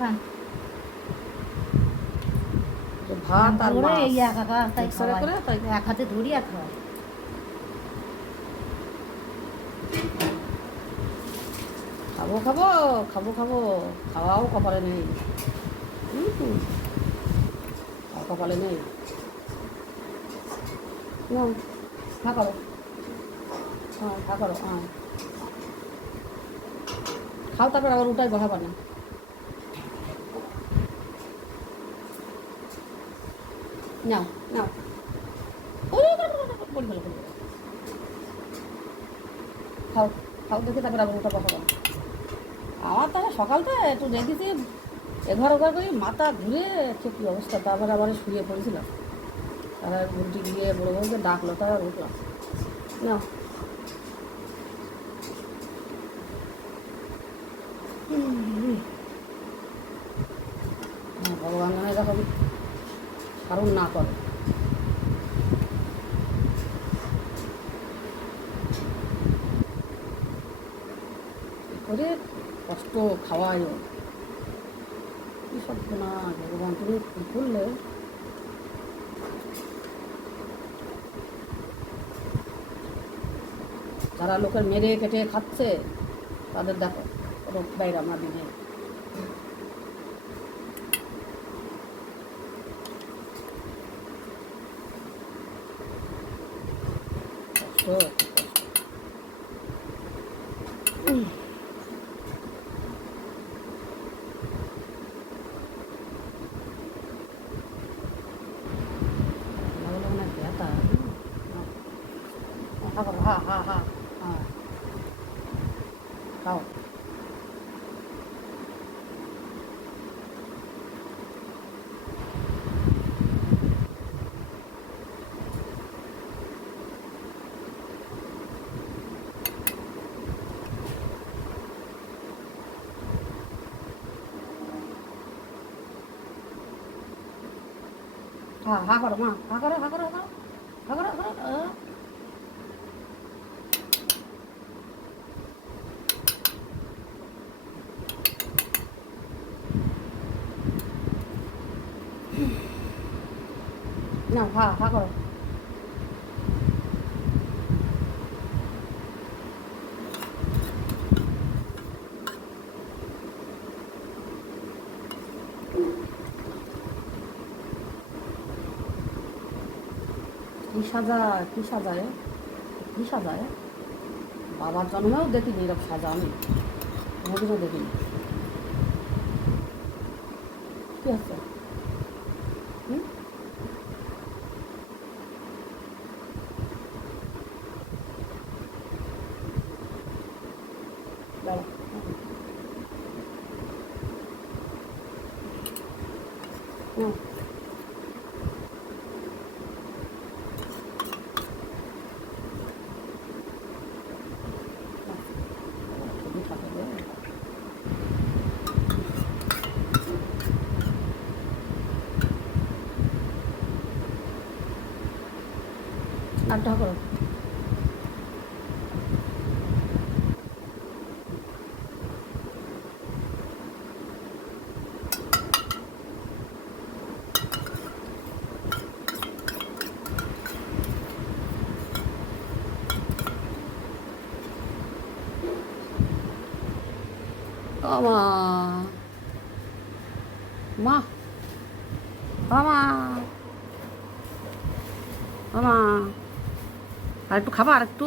খান ভাত আর করে মাছ এই একা তাই মিক্সারে খাওয়াই করে তাই এক হাতে ধরি আর খাওয়াই। খাবো খাবো খাবো খাবো, খাওয়াও কপালে নেই। কপালে নেই। না, হ্যাঁ করো, হ্যাঁ হ্যাঁ করো, হ্যাঁ খাও, তারপর আবার ওটাই বসাবা না। নাও নাও, বলি বলো বলি, খাও খাও দেখে তারপর আবার ওটা বসাবা। আমার তাহলে সকালটা একটু দেখেছি এঘর ওঘর করে মাথা ঘুরে কী অবস্থা, তারপর আবার শুয়ে পড়েছিলাম। তারা উল্টি গিয়ে বড়ো বড়োকে ডাকলো, তারা উঠলাম। না ভগবান জানে এরকম কারণ না করে। করে কষ্ট খাওয়ায় কী সব না, ভগবান তুমি কী করলে। যারা লোকের মেরে কেটে খাচ্ছে তাদের দেখো রোগ বাইরে আমার দিনে কষ্ট। না ব্যথা, হা হা হা হা, খাও। হা হা করো মা, হা করো হা করো হা করো হা করো, না হা হা করো। কী সাজায় কী সাজায় কী সাজায়, বাবার জন্মেও দেখিনি এরকম সাজা, আমি কোনোদিনও দেখিনি। কী হচ্ছে? হুম, দাঁড়া, হুম, ছবি থাকে রে। আড্ডা করো। ও মা, মা, ও মা, ও মা, আর একটু খাবা, আর একটু,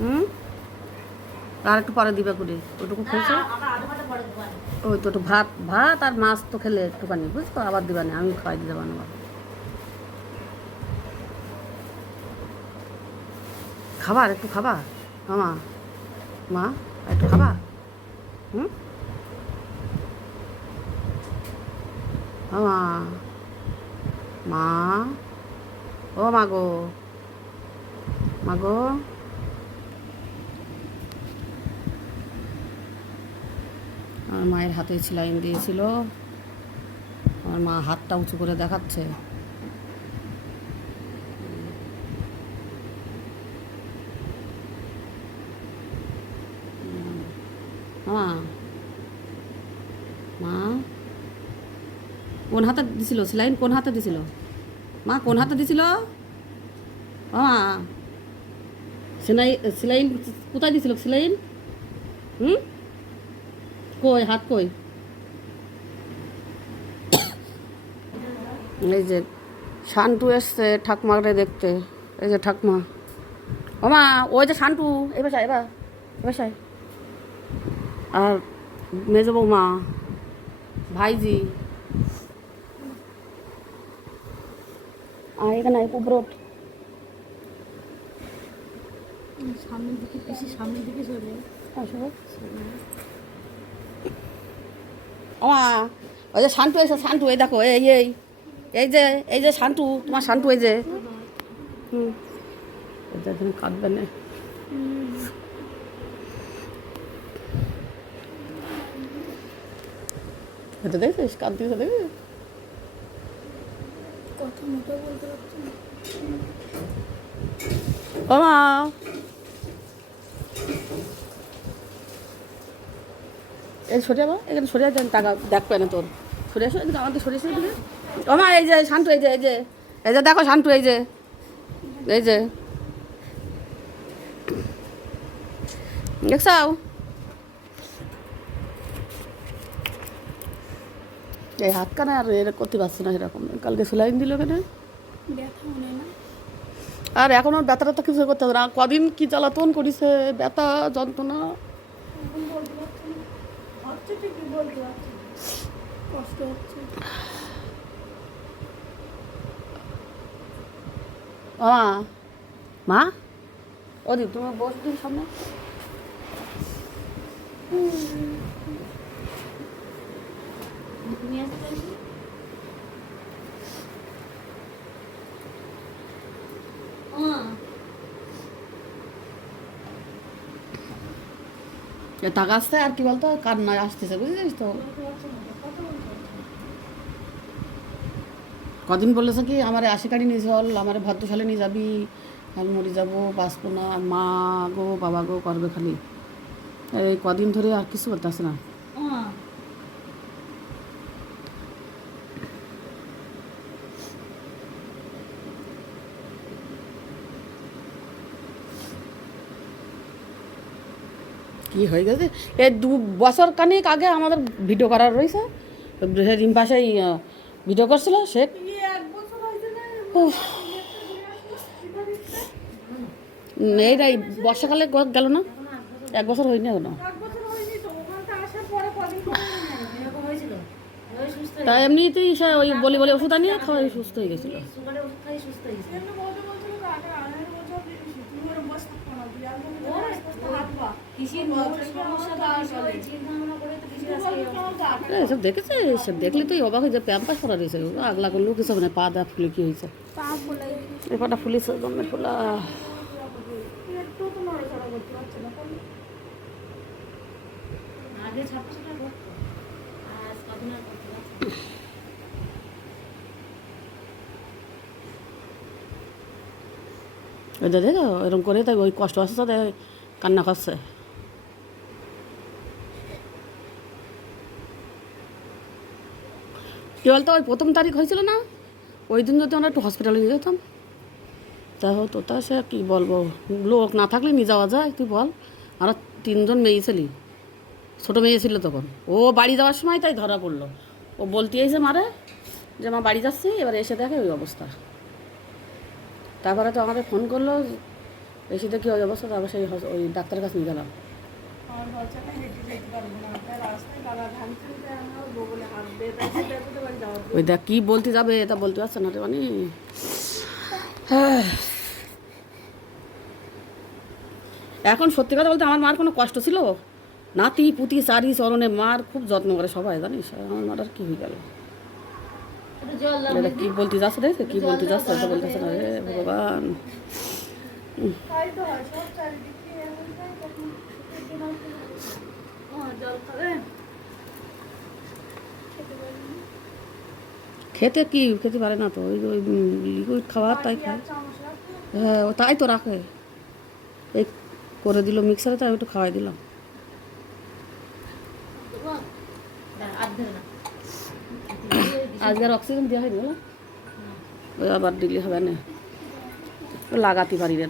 হুম, আর একটু পরে দিবে করে ওটুকু খেয়েছো। ওই তো একটু ভাত ভাত আর মাছ তো খেলে একটুখানি বুঝতো, আবার দিবানি, আমি খাওয়াই দিতে পারবো না। খাবার একটু খাবা মামা, মা একটু খাবা, হুম, মামা, মা, ও মাগো, মাগো, আমার মায়ের হাতে সেলাইন দিয়েছিল, আমার মা হাতটা উঁচু করে দেখাচ্ছে। মামা, মা কোন হাতে দিছিল সেলাইন? কোন হাতে দিছিল মা? কোন হাতে দিছিল? ও মা, সেলাইন কোথায় দিছিল সেলাইন? হুম, কই হাত কই? এই যে শান্টু এসছে ঠাকুমাকে দেখতে। এই যে ঠাকুমা। ও মা, ওই যে শান্টু, এবার এবার আর মেজ বৌমা, ভাইজি, আর এখানে উপরোট। সামনের দিকে বেশি সামনের দিকে চলে ও মা, ওই যে শান্টু এসে, শান্টু এই দেখো, এই যে শান্টু, তোমার শান্টু এই যে। হুম, এটা তুমি কাঁদবে না। এটা দেখছিস কাঁদতেছে, দেখছিস? কথা মোটা বলতে পারছি না। ও মা, এই সরে যাবো, এখানে সরে যান, টাকা দেখবে না তোর। সরে আসো এদিকে, আমাদের সরে এসে এদিকে। ও মা, এই যে শান্টু, এই যে দেখো শান্টু, এই যে দেখছাও? এই হাত কানে আর এর করতে পারছে না এরকম। কালকে সেলাইন দিল কেন? ব্যথা মনে না। আর এখনও ব্যথাটা তো কিছু করতে হবে না। কদিন কি জ্বালাতন করিছে, ব্যথা যন্ত্রণা। এখন বলতে পারছি না। হচ্ছে ঠিকই বলতে পারছি না। কষ্ট হচ্ছে। ও মা, ওদি তুমি বস দিন সামনে। তুমি আসতে পারছি? টাকা আসছে আর কি বলতো, কান্নায় আসতেছে, বুঝলিস তো? কদিন বলেছে কি আমার আশিকারি নিয়ে চল, আমার ভদ্রশালে নিয়ে যাবি, আমি মরে যাবো, বাঁচবো না, মা গো বাবা গো করবে খালি। এই কদিন ধরে আর কিছু করতেছে না। কি হয়ে গেছে, এই 2 বছর খানিক আগে আমাদের ভিডিও করার রয়েছে, সেদিন পাশেই ভিডিও করছিল সে। এই না, বর্ষাকালে গেল না, 1 বছর হয়নি এখনো। তা এমনিতেই সে ওই বলে ওষুধ আনিয়ে খাওয়াই সুস্থ হয়ে গেছিল। এসব দেখেছে, এসব দেখলে তুই অবাক হয়ে যায়। প্যাম্পাস পরা রয়েছে, আগলা করলেও কিছু হবে না। পা দা ফুলে কি হয়েছে? এ পাটা ফুলিছে, দমে ফুলা। ওইটা দেখো এরকম করে, তাই ওই কষ্ট আসছে তাই কান্না করছে। কী বলতো, ওই 1ম তারিখ হয়েছিল না, ওই দিন যদি আমরা একটু হসপিটালে নিয়ে যেতাম তা হতো। তা সে কী বলবো, লোক না থাকলে নিয়ে যাওয়া যায়, তুই বল। আর 3জন মেয়ে ছিলি, ছোটো মেয়ে ছিল তখন। ও বাড়ি যাওয়ার সময় তাই ধরা পড়লো। ও বলতে এসে মারে যে মা বাড়ি যাচ্ছি, এবার এসে দেখে ওই অবস্থা। তারপরে তো আমাদের ফোন করলো, এসে দেখি ওই অবস্থা। তারপর সেই ওই ডাক্তারের কাছে নিয়ে গেলাম। ওই দেখ কী বলতে যাবে, এটা বলতে পারছে না রে মানে। এখন সত্যি কথা বলতে আমার মার কোনো কষ্ট ছিল? নাতি পুতি চারি চরণে মার খুব যত্ন করে সবাই, জানিস? আমার মার আর কি হয়ে গেল, কি বলতে যাচ্ছে রে, কি বলতে যাচ্ছে এটা বলতেছে না রে ভগবান। খেতে কি খেতে পারে না তো, ওই ওই লিকুইড খাবার তাই খায়। হ্যাঁ, ও তাই তো রাখে। এই করে দিল মিক্সারে, তাই একটু খাওয়াই দিলাম। আজকে আর অক্সিজেন দেওয়া হয়নি বলো, ওই আবার দিলে হবে না, লাগাতে পারি না।